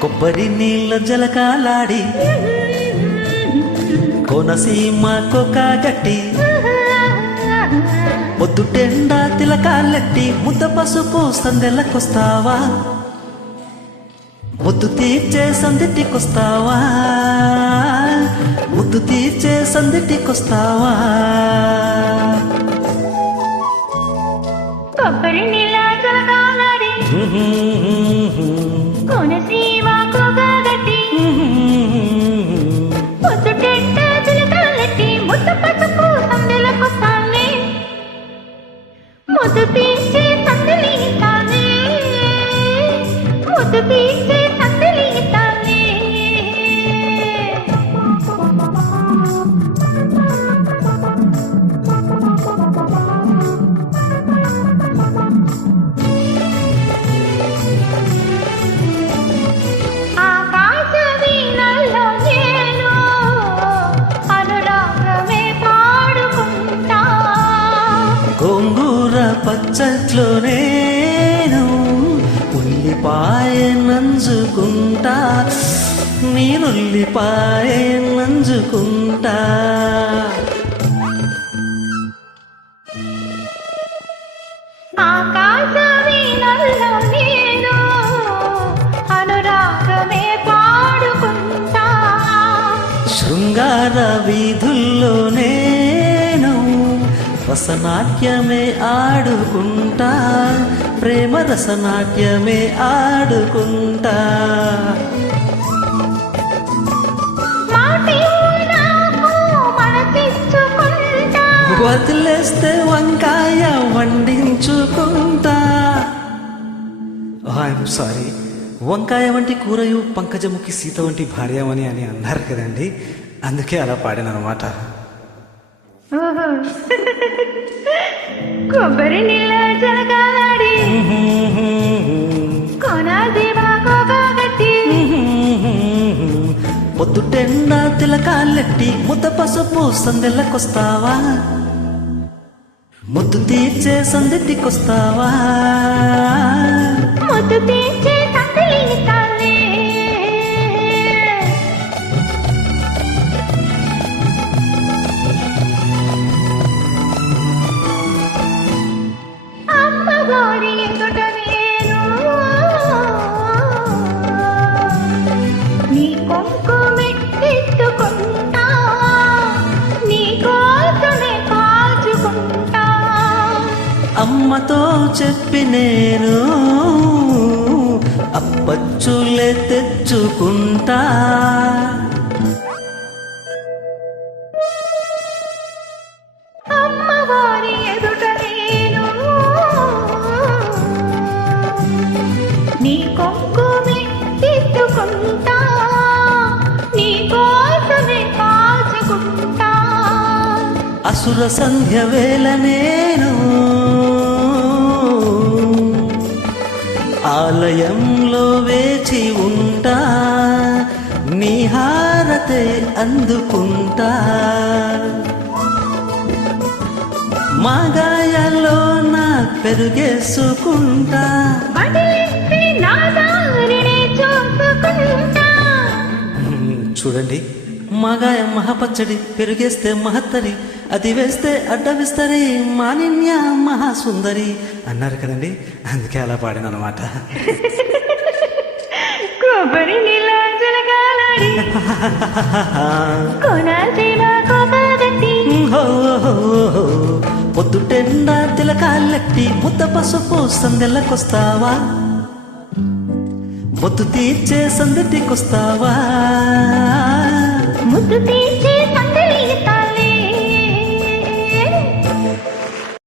కొబ్బరి నీళ్ళ జలకాలాడి కోనసీమ కొక్కగట్టి పొద్దుటెండా తిలకాలెట్టి ముద్ద పసుపు సందెలకొస్తావా, ముద్దు తీర్చే సందిటికొస్తావా, ముద్దు తీర్చే సందిటికొస్తావా. కొబ్బరి నీళ్ళ జలకాలాడి కోనసీమ కొక్కగట్టి పొద్దుటెండ తిలకాలెట్టి ముద్ద పసుపు సందెలకొస్తానే, ముద్దు తీర్చే సందెలిస్తానే, ముద్దు తీర్చే సందెలిస్తానే. ఆకాశ వీణల్లో నేను అనురాగమే పాడుకుంటా, గోంగూర పచ్చట్లో నేను ఉల్లిపాయ నంజుకుంటా, నేనుల్లిపాయ నంజుకుంటా. ఆకాశ వీణల్లో నేను అనురాగమే పాడుకుంటా, శృంగార వీధుల్లో నేను రసనాట్యమే ఆడుకుంటా, ప్రేమ రసనాట్యమే ఆడుకుంటా. మాటివ్వు నాకు మనసిచ్చుకుంటా, వదిలేస్తే వంకాయ వండించుకుంటా. ఐఎమ్ సారీ, వంకాయ వంటి కూరయు పంకజముఖి సీత వంటి భార్యమని అని అన్నారు కదండి, అందుకే అలా పాడానమాట. ఓహో. కొబ్బరి నీళ్ళ జలకాలాడి కోనసీమ కొక్కగట్టి పొద్దుటెండ తిలకాలెట్టి ముద్ద పసుపు సందెలకొస్తావా, ముద్దు తీర్చే సందిటికొస్తావా. ముద్దు తీర్చే సందెలిస్తానే. అమ్మగారి ఎదుట నేను నీ కొంకు మెట్టిట్టుకుంటా, నీ కోసమే కాచుకుంటా. అమ్మతో చెప్పి నేను అప్పచ్చులే తెచ్చుకుంటా, అమ్మవారి ఎదుట నేను నీ కొంగు మెట్టిట్టుకుంటా, నీ కోసమే కాచుకుంటా. అసుర సంధ్య వేళ నేను ఆలయంలో వేచి ఉంటా, నీ హారతే అందుకుంటా. మాగాయాల్లో నా పెరుగేసుకుంటా, వదిలేస్తే నా దారినే చూసుకుంటా. చూడండి, మాగాయ మహాపచ్చడి, పెరుగేస్తే మహత్తరి, అది వేస్తే అడ్డవిస్తరి, మానిన్య మహాసుందరి అన్నారు కదండి, అందుకే అలా పాడినమాట. కొబ్బరి నీళ్ళ జలకాలాడి కోనసీమ కొక్కగట్టి పొద్దుటెండ తిలకాలెట్టి ముద్ద పసుపు సందెలకొస్తావా, ముద్దు తీర్చే సందిటికొస్తావా. ముద్దు తీర్చే